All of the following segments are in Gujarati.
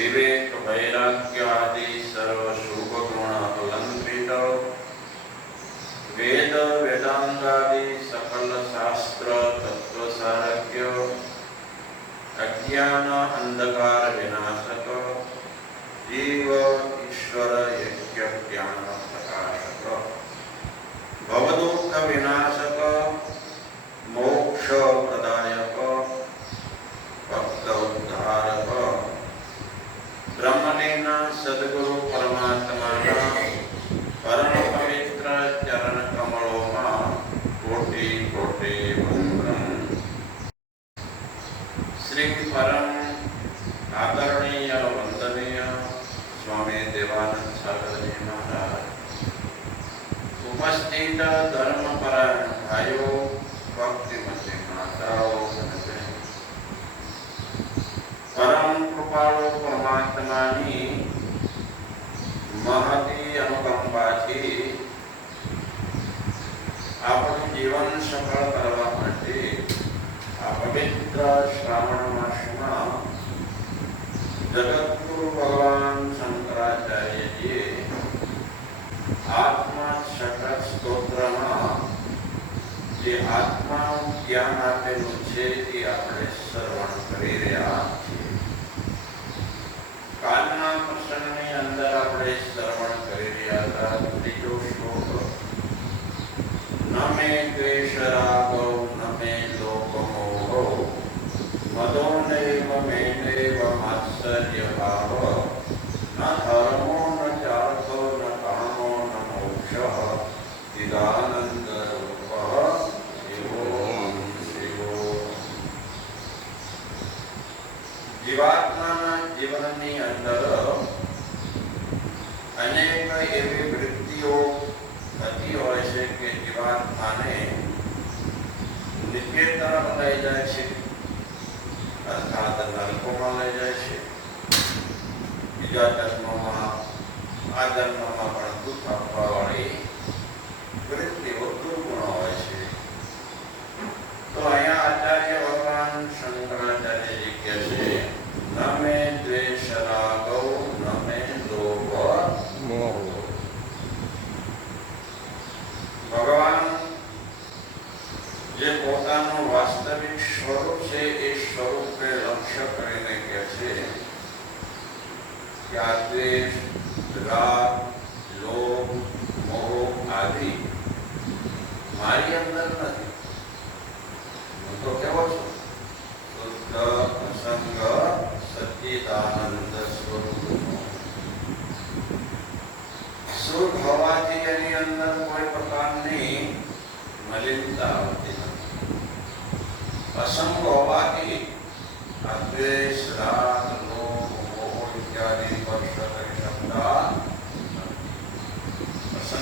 વિવેક વૈરાગ્ય આદિ સર્વ શુભ ગુણ અલંકૃત વેદ વેદાંગાદિ સકલ શાસ્ત્ર તત્વ સારક્ય અજ્ઞાન અંધકાર વિનાશક જીવ ઈશ્વર યજ્ઞ જ્ઞાન પ્રકાશક ભવદુઃખ વિનાશક ઉપસ્થિત ધર્મપરાયણ ભાઈઓ ભક્તિમતી માતાઓ પરમ કૃપાળુ પરમાત્માની મહતી અનુકંપાથી આપણું જીવન સફળ કરવા માટે આ પવિત્ર શ્રાવણ માસમાં જગતગુરુ ભગવાન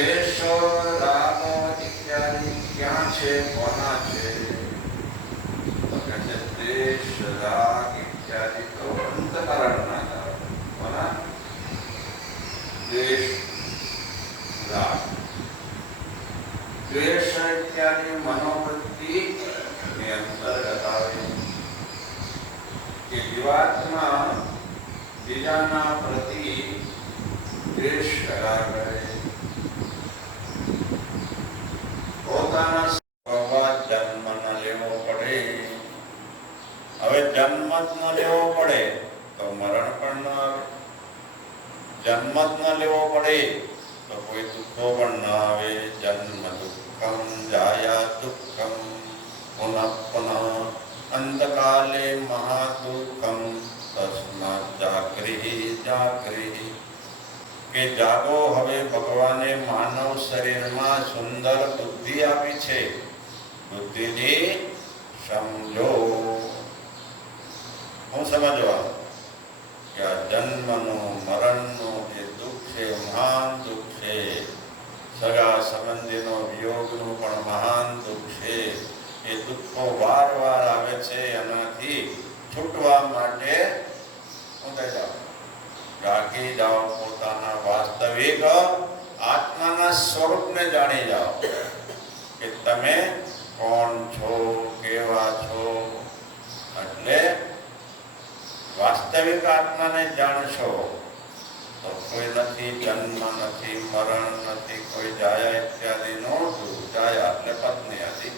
દેશ ઇત્યાદિ ક્યાં છે કોના છે? છે. કે જીવાત્મા બીજાના પ્રતિ દ્વેષ કર્યા કરે પોતાના સ્વભાવ પણ ન આવે. જન્મ જ ન લેવો પડે તો કોઈ દુઃખો પણ ન કે જાગો, હવે ભગવાને માનવ શરીરમાં સુંદર બુદ્ધિ આપી છે. બુદ્ધિથી સમજો. હું સમજવા કે આ જન્મનું, મરણનું જે દુઃખ છે, મહાન દુઃખ છે. સગા સંબંધીનો વિયોગનું પણ મહાન દુઃખ છે. એ દુઃખો વાર વાર આવે છે, એનાથી છૂટવા માટે હું જાઉં જાગી જાઓ. પોતાના વાસ્તવિક આત્માના સ્વરૂપને જાણી જાઓ કે તમે કોણ છો કેવા છો એટલે વાસ્તવિક આત્માને જાણશો તો કોઈ નથી જન્મ નથી મરણ નથી કોઈ જાયા ઇત્યાદિ નો જાયા એટલે પત્ની હતી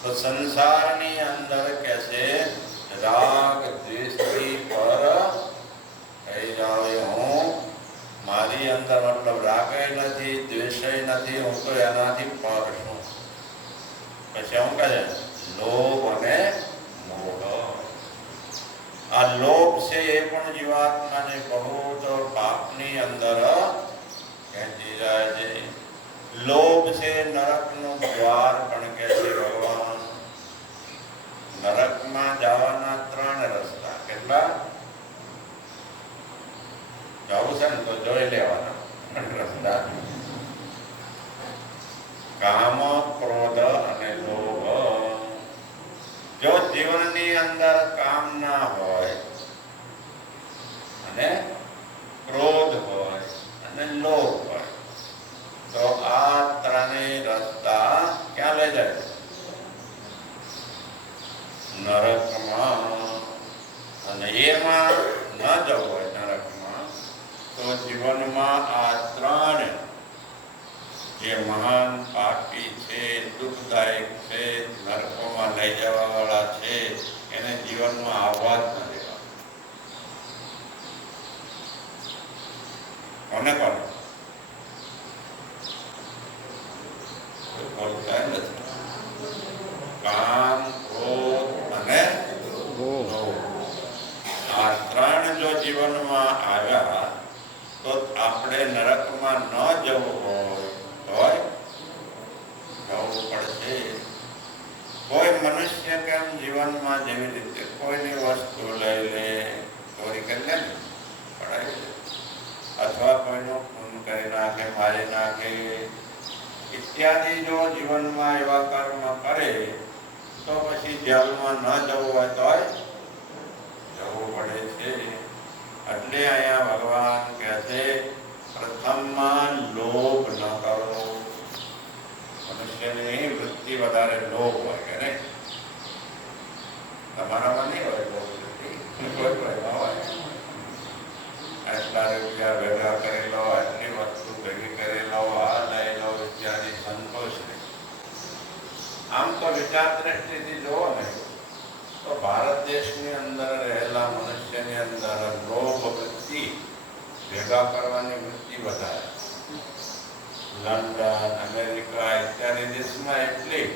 તો સંસારની અંદર કે છે રાગ દ્વેષથી પર કહી જાઓ એ હું મારી અંદર મતલબ રાગય નથી દ્વેષય નથી હું તો એનાથી પર છું પછી હું કહે છે લોભ અને મોહ આ લોભ છે એ પણ જીવાત્માને બહુ તો પાપની અંદર ખેંચી જાય છે લોભ છે નરકનું દ્વાર પણ કે છે ભગવાન નરકમાં જવાના ત્રણ રસ્તા કેટલા ને, તો જોઈ લેવાના. રસ્તા કામ ક્રોધ અને લોભ. જો જીવનની અંદર કામ ના હોય અને ક્રોધ હોય અને લોભ હોય, તો આ ત્રણેય રસ્તા ક્યાં લઈ જાય? નરકમાં. અને એમાં ન જવું તો જીવનમાં આ ત્રણ જે મહાન પાપી છે દુઃખદાયક છે નરકોમાં લઈ જવા વાળા છે એને જીવનમાં આવવા જ ન દેવા. કોને કોને? બોલતા નથી. કામ ક્રોધ અને આ ત્રણ જો જીવનમાં આવ્યા તો આપણે નરકમાં ન જવું હોય જવું પડશે. કોઈ મનુષ્ય કેમ જીવનમાં જેવી રીતે કોઈની વસ્તુ લઈ લે, ચોરી કરી લે પડાવી અથવા કોઈનું ખૂન કરી નાખે, મારી નાખે, ઇત્યાદિ જો જીવનમાં એવા કર્મ કરે, તો પછી જેલમાં ન જવું હોય તોય એટલે અહીંયા ભગવાન કહે છે પ્રથમમાં લોભ ન કરો મનુષ્યની વૃત્તિ વધારે લોભ હોય કે નહીં લંડન અમેરિકા ઇત્યાદિ દેશમાં એટલી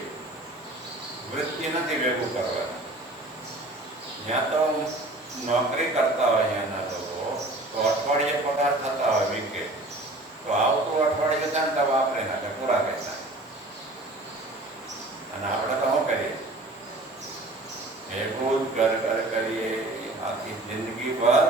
વૃત્તિ નથી ભેગું કરવાની ત્યાં તો નોકરી કરતા હોય અહીંયાના લોકો તો અઠવાડિયે પગાર થતા હોય વીકે તો આવતું અઠવાડિયે થાય ને તો વાપરે નાખે પૂરા કરી નાખે અને આપણે તો શું કરીએ ભેગું જ ઘર ઘર કરીએ આખી જિંદગી ભર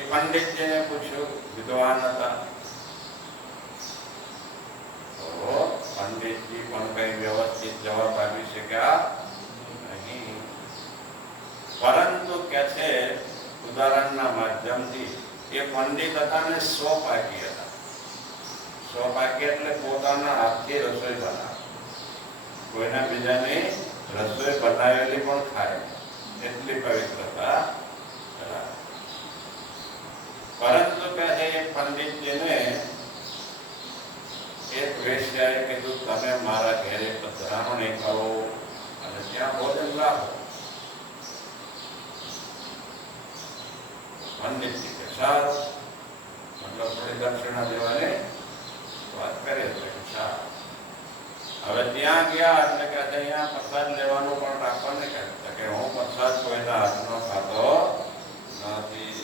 એક પંડિતજીને પૂછ્યું વિદ્વાન હતા તો પંડિતજી પણ કઈ વ્યવસ્થિત જવાબ આપી શક્યા નહીં કે છે ઉદાહરણના માધ્યમથી એ પંડિત હતા ને સ્વપાકી હતા સ્વપાકી એટલે પોતાના હાથથી રસોઈ બનાવે કોઈના બીજાની રસોઈ બનાવેલી પણ ખાય એટલી પવિત્રતા ધરાવે. પરંતુ પંડિતજીને એક વેશ્યાએ કીધું, તમે મારા ઘેરે પધરામણી કરો અને ત્યાં ભોજન લાવો. પંડિતજી કે સારું મતલબ થોડી દક્ષિણા દેવાની વાત કરે છે. હવે ત્યાં ગયા એટલે કે પ્રસાદ લેવાનું પણ રાખવાને કહે કે હું પ્રસાદ કોઈના હાથનો ખાતો નથી.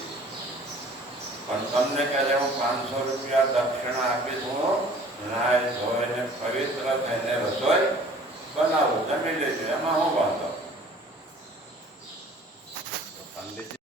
પણ તમને કહે છે હું પાંચસો રૂપિયા દક્ષિણા આપીશ હું નાય ધોઈને પવિત્ર થઈને રસોઈ બનાવું જમી લેજો એમાં હું વાંધો પંડિત